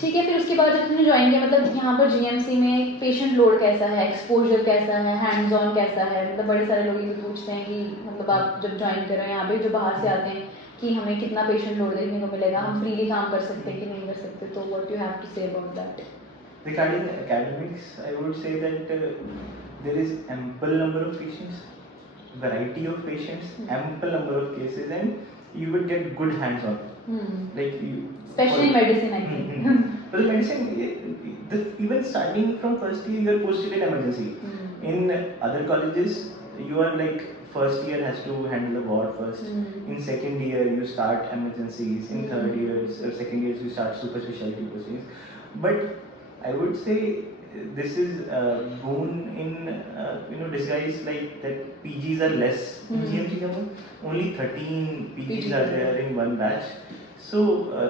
ठीक है, फिर उसके बाद जब तुमने ज्वाइन किया, मतलब यहाँ पर जीएमसी में पेशेंट लोड कैसा है, एक्सपोजर कैसा है, हैंड्स ऑन कैसा है? मतलब बड़े सारे लोग ये भी पूछते हैं कि मतलब आप जब ज्वाइन कर रहे हैं यहाँ पे, जो बाहर से आते हैं, कि हमें कितना पेशेंट लोड देखने को मिलेगा, हम फ्रीली काम कर सकते हैं कि नहीं कर सकते, तो what you have to say about that? Regarding academics, I would say that there is ample number of patients, variety of patients, ample number of cases, and you would get good hands-on. Like you, especially in medicine, I think. Well, medicine, even starting from first year, you are posted in emergency. In other colleges, you are like first year has to handle the ward first. In second year, you start emergencies. In third year or second year, you start super specialty postings. But I would say this is boon in disguise, like that PGs are less in GMC Jammu. Only 13 PGs are there in one batch. So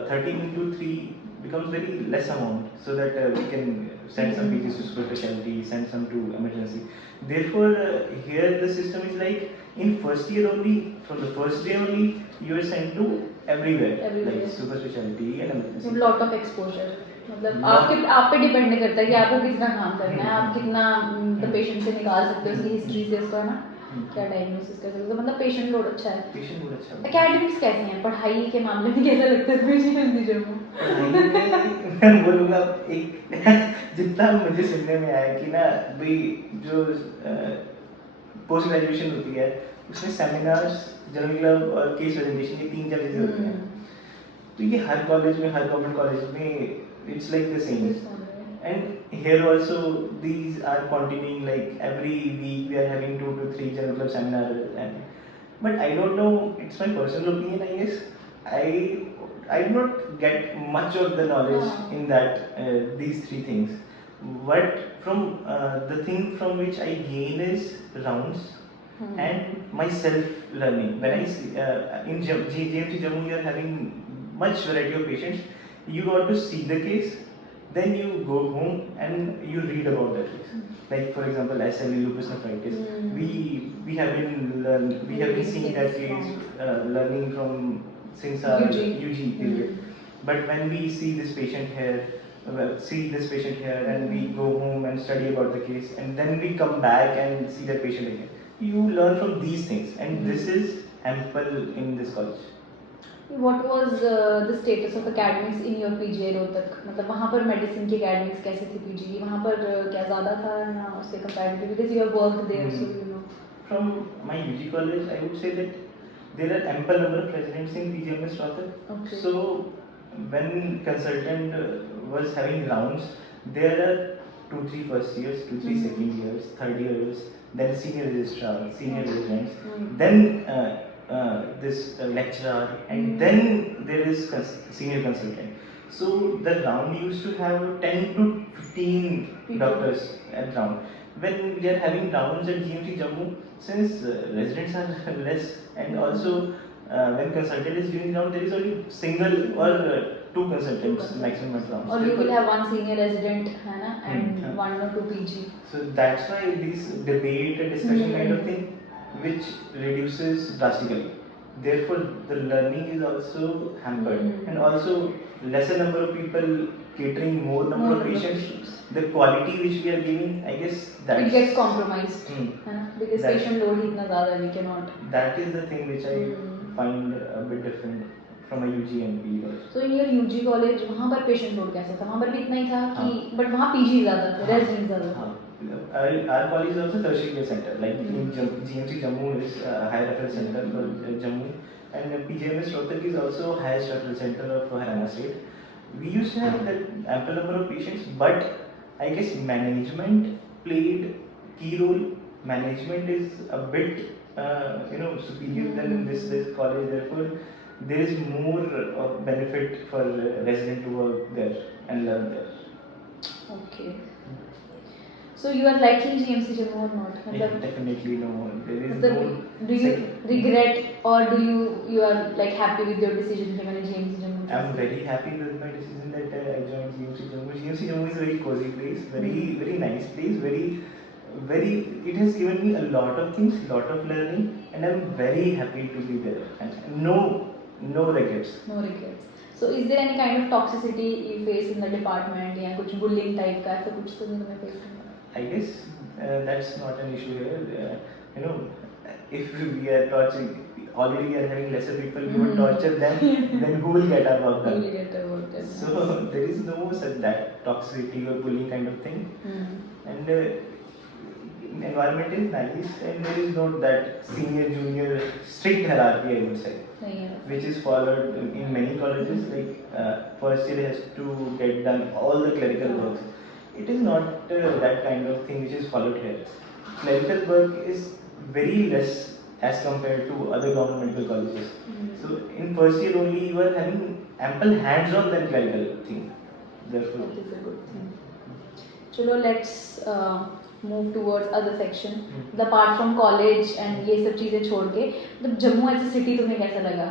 13 into 3 becomes very less amount, so that we can send some PGs to super specialty, send some to emergency. Therefore, here the system is like in first year only, from the first day only, you are sent to everywhere. Like super specialty and emergency. Lot of exposure. मतलब आप पे depend करता है कि आपको कितना काम करना है, आप कितना पेशेंट से निकाल सकते हो, उसकी हिस्ट्री से उसको, है ना, क्या डायग्नोसिस कर सकते हो, मतलब पेशेंट लोड अच्छा है। पेशेंट लोड अच्छा है। एकेडमिक्स कैसे हैं, पढ़ाई के मामले में कैसा लगता है तुम्हें जीएमसी जम्मू? मैं बोलूँगा एक जितना मुझे सुनने में आया कि ना भाई जो पोस्ट ग्रेजुएशन होती है उसमें सेमिनार्स, जर्नल क्लब और केस प्रेजेंटेशन, ये 3-4 चीज़ें होती हैं। तो ये हर कॉलेज में, हर गवर्नमेंट कॉलेज में it's like the same. And here also these are continuing, like every week we are having 2 to 3 journal club seminars. But I don't know, it's my personal opinion, I guess. I do not get much of the knowledge in that these 3 things. But from the thing from which I gain is rounds and my self learning. When I see, in GMC Jammu you are having much variety of patients. You got to see the case, then you go home and you read about that case. Like for example, SLE, lupus nephritis. We have been seeing that case, learning from since our UG period. But when we see this patient here, and we go home and study about the case, and then we come back and see that patient again. You learn from these things, and this is ample in this college. What was the status of academics in your PGI Rohtak? मतलब वहाँ पर medicine की academics कैसे थी PG की? वहाँ पर क्या ज़्यादा था या उससे comparatively, because you have worked there, so you know. From my UG college, I would say that there are ample number of residents in PGMS Rohtak. Okay. So when consultant was having rounds, there are 2-3 first years, 2-3 second years, third years, then senior registrar, senior residents, then this lecturer, and then there is senior consultant. So the round used to have 10 to 15 doctors at round. When we are having rounds at GMC Jammu, since residents are less, and also when consultant is doing round, there is only single or 2 consultants maximum at rounds. Or you will have 1 senior resident, है ना, and 1 or 2 PG. So that's why this debate and discussion kind of thing, which reduces drastically. Therefore, the learning is also hampered, and also lesser number of people catering more number of patients. The quality which we are giving, I guess that it gets compromised, है ना, because patient load ही इतना ज़्यादा है, we cannot. That is the thing which I find a bit different from a UG and PG college. So in your UG college, वहाँ पर patient load कैसा था? वहाँ पर भी इतना ही था कि, but वहाँ PG ज़्यादा थे, residents ज़्यादा थे. Our college is also tertiary care center. Like in GMC Jammu is a high reference center for Jammu, and PGMS Rohtak is also highest reference center of Haryana state. We used to have that ample number of patients, but I guess management played key role. Management is a bit superior than this college. Therefore, there is more benefit for resident to work there and learn there. Okay. So you are liking GMC Jammu or not? Definitely no. There is no. Do you regret, or do you are like happy with your decision given in GMC Jammu? I'm very happy with my decision that I joined GMC Jammu. GMC Jammu is a very cozy place, very nice place, very. It has given me a lot of things, lot of learning, and I'm very happy to be there. And no no regrets. No regrets. So is there any kind of toxicity you face in the department या कुछ bullying type का ऐसा कुछ तो नहीं तुम्हें face करना? I guess that's not an issue here. You know, if we are torturing, already we are having lesser people, we would torture them, then who will get our work You done? will get a work done. So there is no such that toxicity or bullying kind of thing. And environment is nice, and there is not that senior junior strict hierarchy, I would say, नहीं है. which is followed in many colleges. Like first year has to get done all the clerical works. It is not that kind of thing which is followed here. Clerical work is very less as compared to other government medical colleges. So in first year only you are having ample hands-on than clerical thing. Therefore, That is a good thing. चलो let's move towards other section. The apart from college and ये सब चीज़ें छोड़ के मतलब Jammu as city तुम्हें कैसा लगा?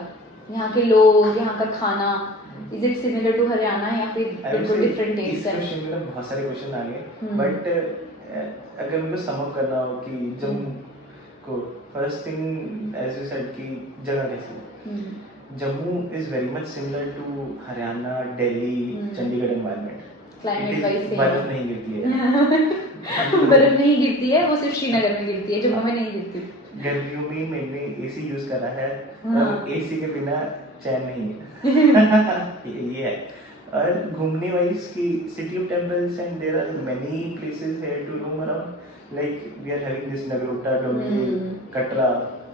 यहाँ के लोग, यहाँ का खाना, is it similar to Haryana या फिर I would बिल्कुल say different इस taste है? क्वेश्चन में ना बहुत सारे क्वेश्चन आ गए, हम्म। बट अगर मुझे सम अप करना हो कि जम्मू को first thing as you said कि जगह कैसी है, Jammu is very much similar to Haryana, Delhi, Chandigarh environment. Climate wise same. बर्फ नहीं गिरती है. बर्फ नहीं गिरती है, वो सिर्फ श्रीनगर में गिरती है, जम्मू में नहीं गिरती. गर्मियों में मैंने एसी यूज करा है, हाँ। और एसी के बिना चैन नहीं है. ये है. और घूमने वाइज की city of temples and there are many places here to roam around. Like we are having this Nagrota, Domini, Katra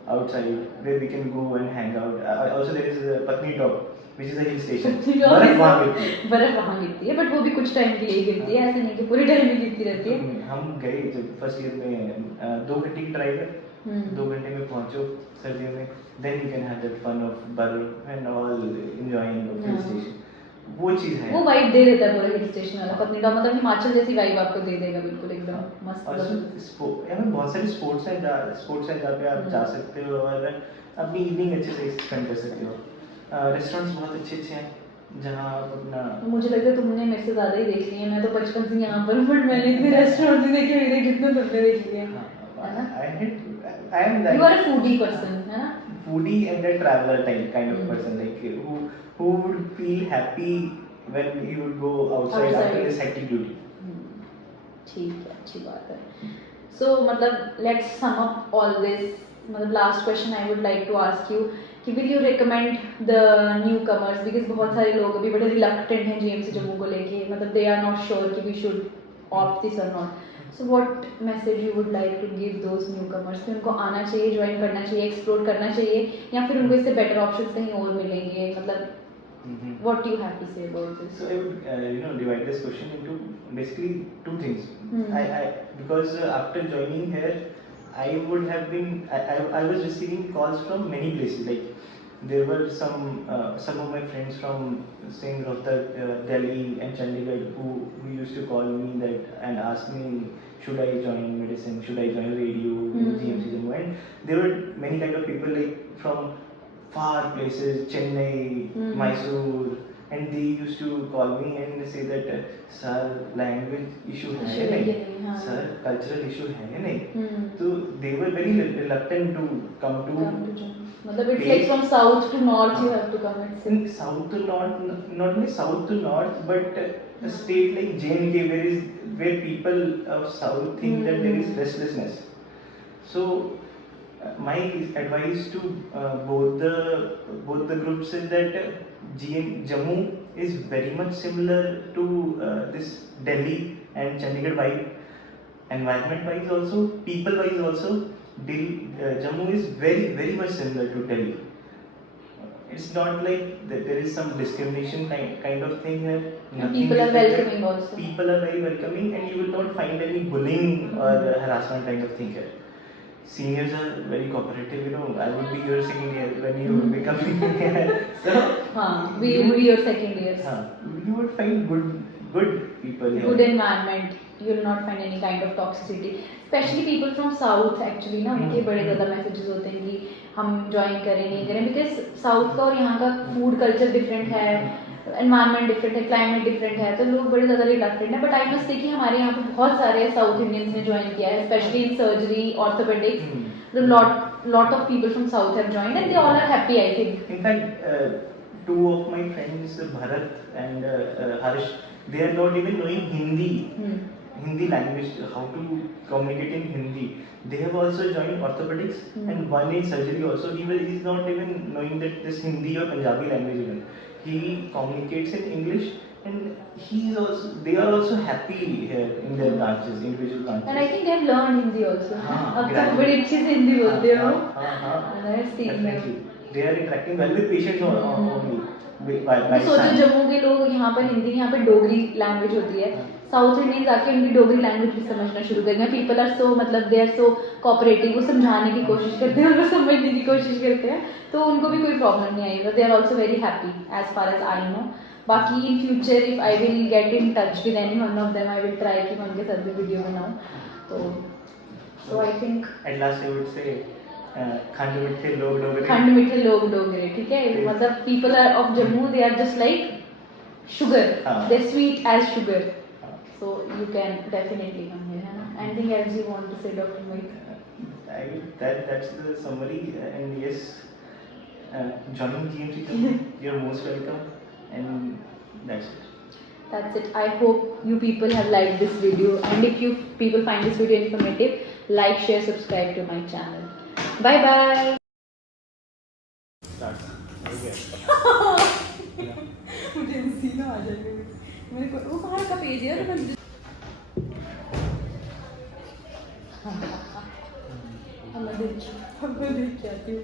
outside where we can go and hang out. Also there is Patnitop, which is a hill station. बर्फ वहाँ गिरती है. बर्फ वहाँ गिरती है, but वो भी कुछ टाइम के लिए ही गिरती है, ऐसे नहीं कि पूरे टाइम में गिरती रहती है. हम गए जब फर्स्ट ईयर में 2 घंटे की ड्राइव है. 2 घंटे में पहुंचो सर्दियों में, then you can have that fun of बर्फ and all enjoying the hill station. वो चीज है. वो वाइब दे देता है पूरा हिल स्टेशन वाला. पत्नीटॉप मतलब हिमाचल जैसी वाइब आपको दे देगा बिल्कुल एकदम मस्त. और यहाँ पे बहुत सारे स्पोर्ट्स हैं जहाँ पे आप जा सकते हो और अपनी इवनिंग अच्छे से स्पेंड कर सकते हो. रेस्टोरेंट्स बहुत अच्छे अच्छे हैं जहाँ आप अपना. मुझे लगता है तुमने मेरे से ज्यादा ही देख लिया. मैं तो बचपन से यहाँ पर, बट मैंने इतने रेस्टोरेंट ही देखे हुए जितने तुमने देख लिए. I am that. You are a foodie person, है ना? Foodie and a traveler kind of person, like who would feel happy when he would go outside after his hectic duty. ठीक है, अच्छी बात है. So मतलब let's sum up all this. मतलब last question I would like to ask you कि will you recommend the newcomers, because बहुत सारे लोग अभी बड़े reluctant हैं GMC जम्मू को लेके, मतलब they are not sure कि we should opt this or not. So what message you would like to give those newcomers कि उनको आना चाहिए, ज्वाइन करना चाहिए, एक्सप्लोर करना चाहिए, या फिर उनको इससे बेटर ऑप्शंस कहीं और मिलेंगे? मतलब what do you have to say about this? So I would divide this question into basically 2 things. Because after joining here, I would have been I was receiving calls from many places. Like there were some of my friends from saying Rohtak, Delhi and Chandigarh who used to call me that and ask me should I join medicine, should I join radio, GMC Jammu, and there were many kind of people like from far places, Chennai, Mysore, and they used to call me and say that sir language issue है नहीं, sir cultural issue है नहीं. So they were very reluctant to come to मतलब it's like from south to north you have to come. It's south to north, not only south to north, but a state like J&K where people of south think that there is restlessness. So my advice to both the groups is that Jammu is very much similar to this Delhi and Chandigarh vibe, environment wise also, people wise also. Jammu is very very much similar to Delhi. It's not like there is some discrimination kind of thing here. People are welcoming also. People are very welcoming, and you will not find any bullying or harassment kind of thing here. Seniors are very cooperative. I would be your second year when you would be coming here. So we will be your second years. You would find good people here. Good environment. You will not find any kind of toxicity. Especially people from south actually ना, उनके बड़े ज़्यादा messages होते हैं कि हम join करें नहीं करें, because south का और यहाँ का food culture different है, environment different है, climate different है, तो लोग बड़े ज़्यादा reluctant हैं. But I must say कि हमारे यहाँ पे बहुत सारे South Indians ने join किया है, especially in surgery, orthopedics. The lot lot of people from South have joined, and they all are happy, I think. In fact, two of my friends, Bharat and Harsh, they are not even knowing Hindi. Hindi language, how to communicate in Hindi. They have also joined orthopedics and one in surgery also. He is not even knowing that this Hindi or Punjabi language even. He communicates in English and they are also happy here in their branches, individual branches. And I think they have learned Hindi also. हाँ, अब तो graduate. बड़ी अच्छे से हिंदी बोलते हो. हाँ, And I have seen them. definitely. They are interacting well with patients only. By तो सोचो sign. जम्मू के लोग यहाँ पर हिंदी, यहाँ पर डोगरी लैंग्वेज होती है. हाँ. साउथ इंडियंस आके उनकी डोगरी लैंग्वेज भी समझना शुरू करेंगे. पीपल आर सो मतलब दे आर सो कोऑपरेटिव, वो समझाने की कोशिश करते हैं, उनको समझने की कोशिश करते हैं, तो उनको भी कोई प्रॉब्लम नहीं आएगा. They are also very happy as far as I know. बाकी in future if I will get in touch with any one of them, I will try कि मैं उनके साथ भी वीडियो बनाऊँ. तो so I think At last I would say, खंड मिठे लोग डोगरे. खंड मीठे लोग डोगरे, ठीक है. मतलब people are of Jammu, they are just like sugar, हाँ. They sweet as sugar. So you can definitely come here. है ना? Anything else you want to say, Dr. Mohit? That's the summary. And yes, joining GMC, you're most welcome. And that's it. That's it. I hope you people have liked this video, and if you people find this video informative, like, share, subscribe to my channel. Bye bye. Start. Okay. मुझे सीना आ जाएगा. मेरे को वो बाहर का page है तो मैं हम देख के आती हूँ.